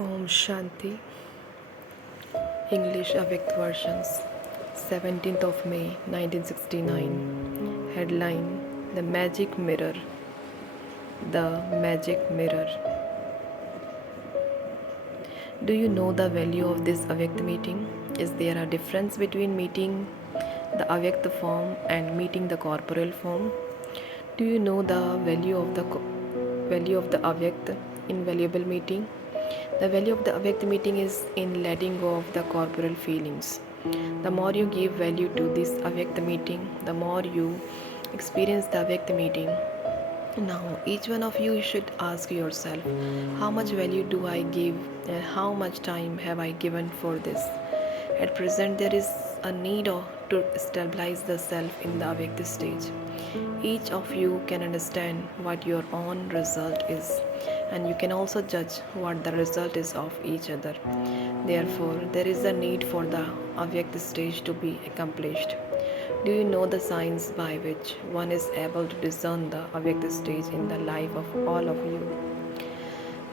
Om Shanti, English Avyakt versions, 17th of May 1969. Headline: The Magic Mirror. The Magic Mirror. Do you know the value of this avyakt meeting? Is there a difference between meeting the avyakt form and meeting the corporeal form? Do you know the value of the avyakt invaluable meeting? The value of the avyakt meeting is in letting go of the corporeal feelings. The more you give value to this avyakt meeting, the more you experience the avyakt meeting. Now, each one of you should ask yourself, how much value do I give and how much time have I given for this? At present, there is a need to stabilize the self in the avyakt stage. Each of you can understand what your own result is, and you can also judge what the result is of each other. Therefore, there is a need for the avyakt stage to be accomplished. Do you know the signs by which one is able to discern the avyakt stage in the life of all of you?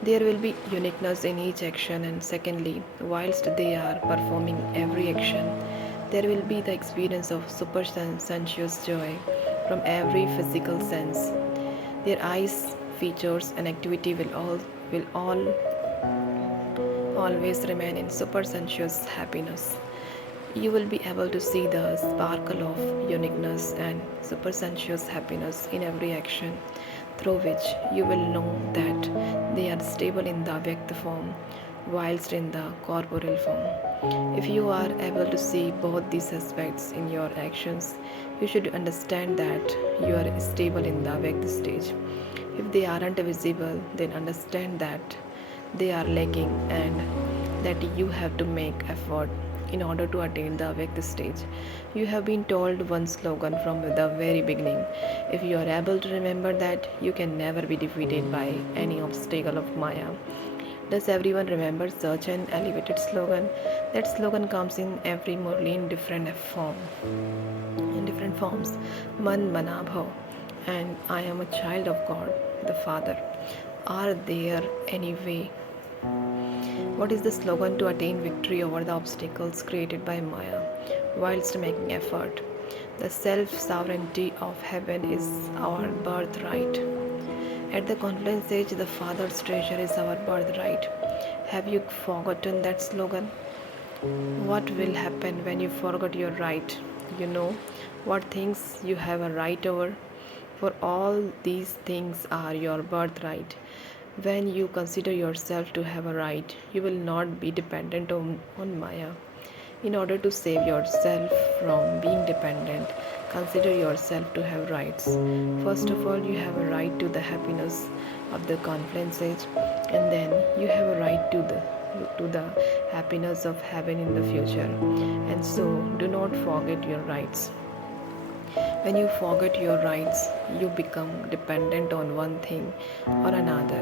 There will be uniqueness in each action, and secondly, whilst they are performing every action, there will be the experience of super sensuous joy from every physical sense. Their eyes, features, and activity will all always remain in super sensuous happiness. You will be able to see the sparkle of uniqueness and supersensuous happiness in every action, through which you will know that they are stable in the avyakt form, whilst in the corporeal form. If you are able to see both these aspects in your actions, you should understand that you are stable in the avyakt stage. If they aren't visible, then understand that they are lacking and that you have to make effort in order to attain the avyakt stage. You have been told one slogan from the very beginning. If you are able to remember that, you can never be defeated by any obstacle of Maya. Does everyone remember such an elevated slogan? That slogan comes in every morally in different forms. Man mana bhav, and I am a child of God, the Father. Are there any way? What is the slogan to attain victory over the obstacles created by Maya whilst making effort? The self sovereignty of heaven is our birthright. At the confluence stage, the Father's treasure is our birthright. Have you forgotten that slogan? What will happen when you forget your right? You know what things you have a right over? For all these things are your birthright. When you consider yourself to have a right, you will not be dependent on Maya. In order to save yourself from being dependent, consider yourself to have rights. First of all, you have a right to the happiness of the confluence age, and then you have a right to the happiness of heaven in the future. And so, do not forget your rights. When you forget your rights, you become dependent on one thing or another,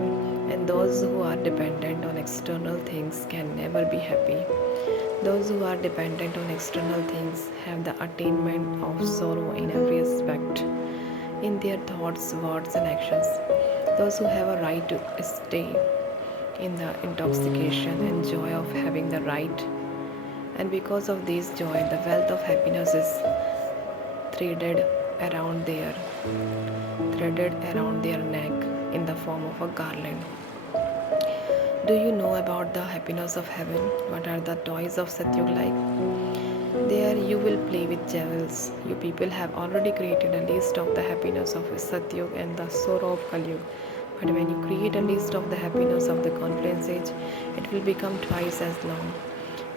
and those who are dependent on external things can never be happy. Those who are dependent on external things have the attainment of sorrow in every aspect, in their thoughts, words, and actions. Those who have a right to stay in the intoxication and joy of having the right, and because of this joy, the wealth of happiness is threaded around their threaded around their neck in the form of a garland. Do you know about the happiness of heaven? What are the toys of Satyug like? There you will play with jewels. You people have already created a list of the happiness of Satyug and the sorrow of Kalyug. But when you create a list of the happiness of the confluence age, it will become twice as long.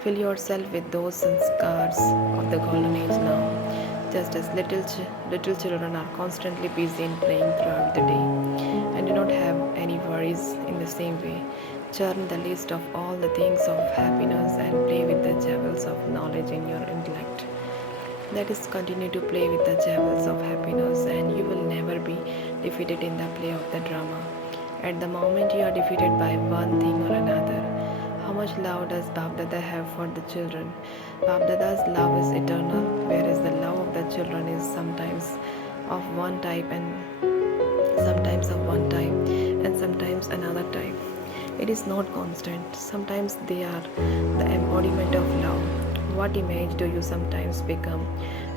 Fill yourself with those sanskars of the golden age now, just as little children are constantly busy in playing throughout the day and do not have any worries. In the same way, churn the list of all the things of happiness and play with the jewels of knowledge in your intellect. That is, continue to play with the jewels of happiness, and you will never be defeated in the play of the drama. At the moment you are defeated by one thing or another, how much love does Babdada have for the children? Babdada's love is eternal, whereas the love of the children is sometimes of one type and sometimes another type. It is not constant. Sometimes they are the embodiment of love. What image do you sometimes become?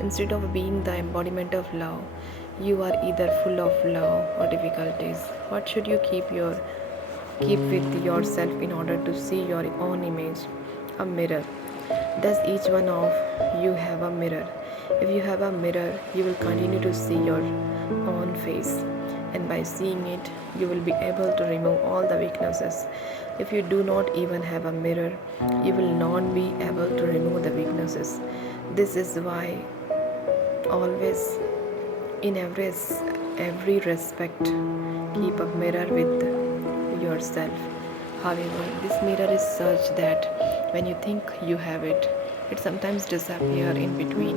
Instead of being the embodiment of love, you are either full of love or difficulties. What should you keep with yourself in order to see your own image? A mirror. Does each one of you have a mirror? If you have a mirror, you will continue to see your own face, and by seeing it, you will be able to remove all the weaknesses. If you do not even have a mirror, you will not be able to remove the weaknesses. This is why always, in every respect, keep a mirror with yourself. However, this mirror is such that when you think you have it, it sometimes disappears in between.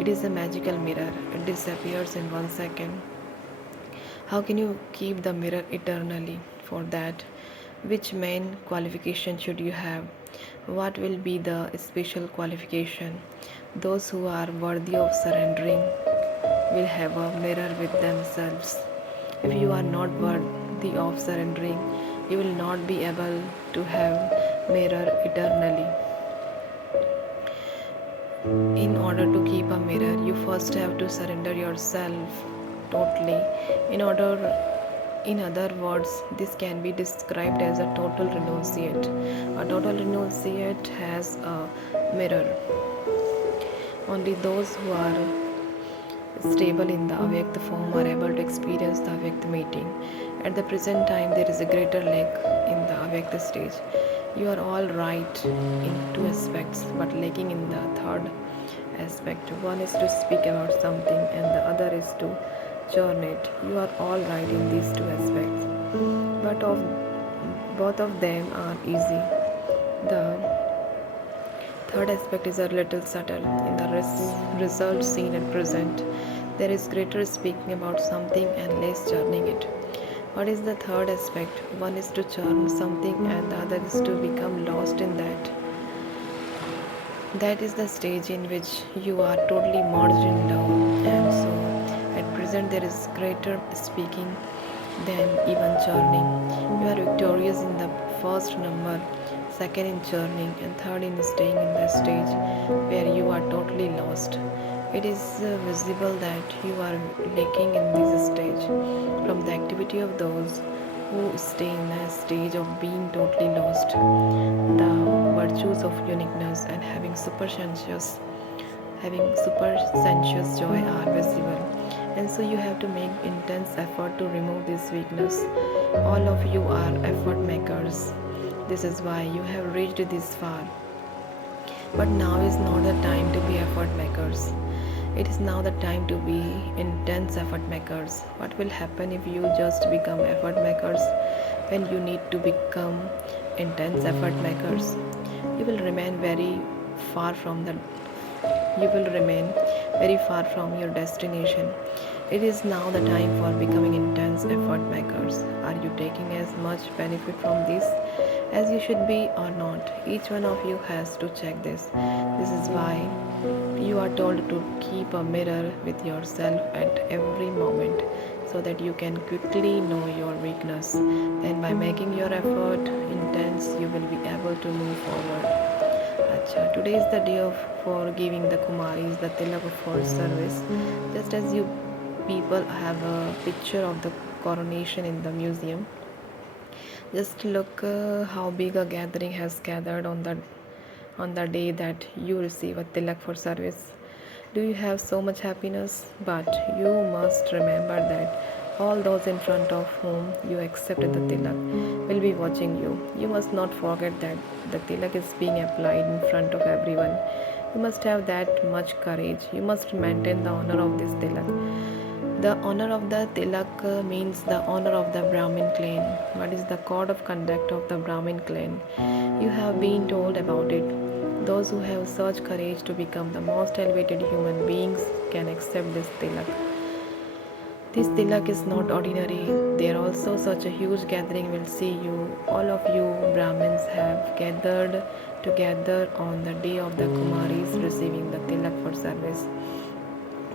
It is a magical mirror. It disappears in 1 second. How can you keep the mirror eternally? For that, which main qualification should you have? What will be the special qualification? Those who are worthy of surrendering will have a mirror with themselves. If you are not worthy of surrendering, you will not be able to have mirror eternally. In order to keep a mirror, you first have to surrender yourself totally. In other words, this can be described as a total renunciate. A total renunciate has a mirror. Only those who are stable in the avyakt form are able to experience the avyakt meeting. At the present time, there is a greater lack in the avyakt stage. You are all right in two aspects, but lacking in the third aspect. One is to speak about something, and the other is to churn it. You are all right in these two aspects, but both of them are easy. The third aspect is a little subtle. In the result seen at present, there is greater speaking about something and less churning it. What is the third aspect? One is to churn something, and the other is to become lost in that. That is the stage in which you are totally merged in love, and so at present there is greater speaking than even churning. You are victorious in the first number, second in churning, and third in staying in the stage where you are totally lost. It is visible that you are lacking in this stage from the activity of those who stay in a stage of being totally lost. The virtues of uniqueness and having super sensuous joy are visible, and so you have to make intense effort to remove this weakness. All of you are effort makers. This is why you have reached this far. But now is not the time to be effort makers. It is now the time to be intense effort makers. What will happen if you just become effort makers when you need to become intense effort makers? You will remain very far from the you will remain very far from your destination. It is now the time for becoming intense effort makers. Are you taking as much benefit from this as you should be or not? Each one of you has to check this. This is why you are told to keep a mirror with yourself at every moment so that you can quickly know your weakness. Then, by making your effort intense, you will be able to move forward. Acha, today is the day for giving the Kumaris the tilak for service. Just as you people have a picture of the coronation in the museum, just look how big a gathering has gathered on the day that you receive a tilak for service. Do you have so much happiness? But you must remember that all those in front of whom you accepted the tilak will be watching you. You must not forget that the tilak is being applied in front of everyone. You must have that much courage. You must maintain the honor of this tilak. The honor of the tilak means the honor of the Brahmin clan. What is the code of conduct of the Brahmin clan? You have been told about it. Those who have such courage to become the most elevated human beings can accept this tilak. This tilak is not ordinary. There also such a huge gathering will see you. All of you Brahmins have gathered together on the day of the Kumaris receiving the tilak for service.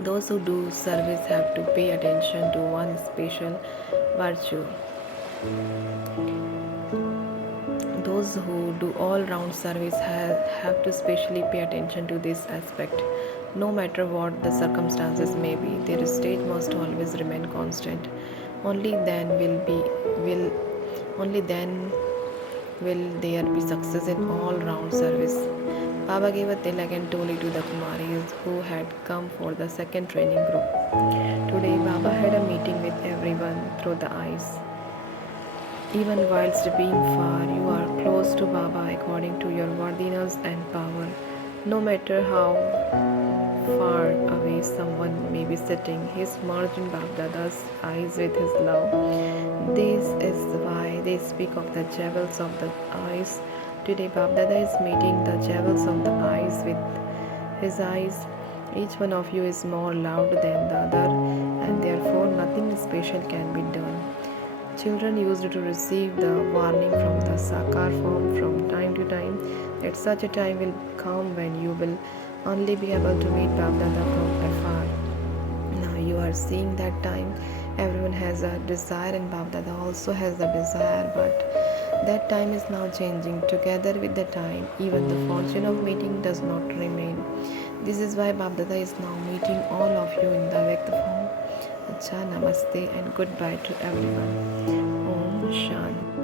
Those who do service have to pay attention to one special virtue. those who do all round service have to specially pay attention to this aspect. No matter what the circumstances may be, their stage must always remain constant. Only then will only then will there be success in all round service. Baba gave a tilak and told it to the Kumaris who had come for the second training group. Today, Baba had a meeting with everyone through the eyes. Even whilst being far, you are close to Baba according to your worthiness and power. No matter how far away someone may be sitting, he is merged in Baghdada's eyes with his love. This is why they speak of the jewels of the eyes. Today, Baghdada is meeting the jewels of the eyes with his eyes. Each one of you is more loved than the other, and therefore nothing special can be done. Children used to receive the warning from the Sakar form from time to time that such a time will come when you will only be able to meet Babdada from afar. Now you are seeing that time. Everyone has a desire, and Babdada also has a desire, but that time is now changing. Together with the time, even the fortune of meeting does not remain. This is why Babdada is now meeting all of you in the avyakt form. Acha, namaste, and goodbye to everyone. Om Shanti.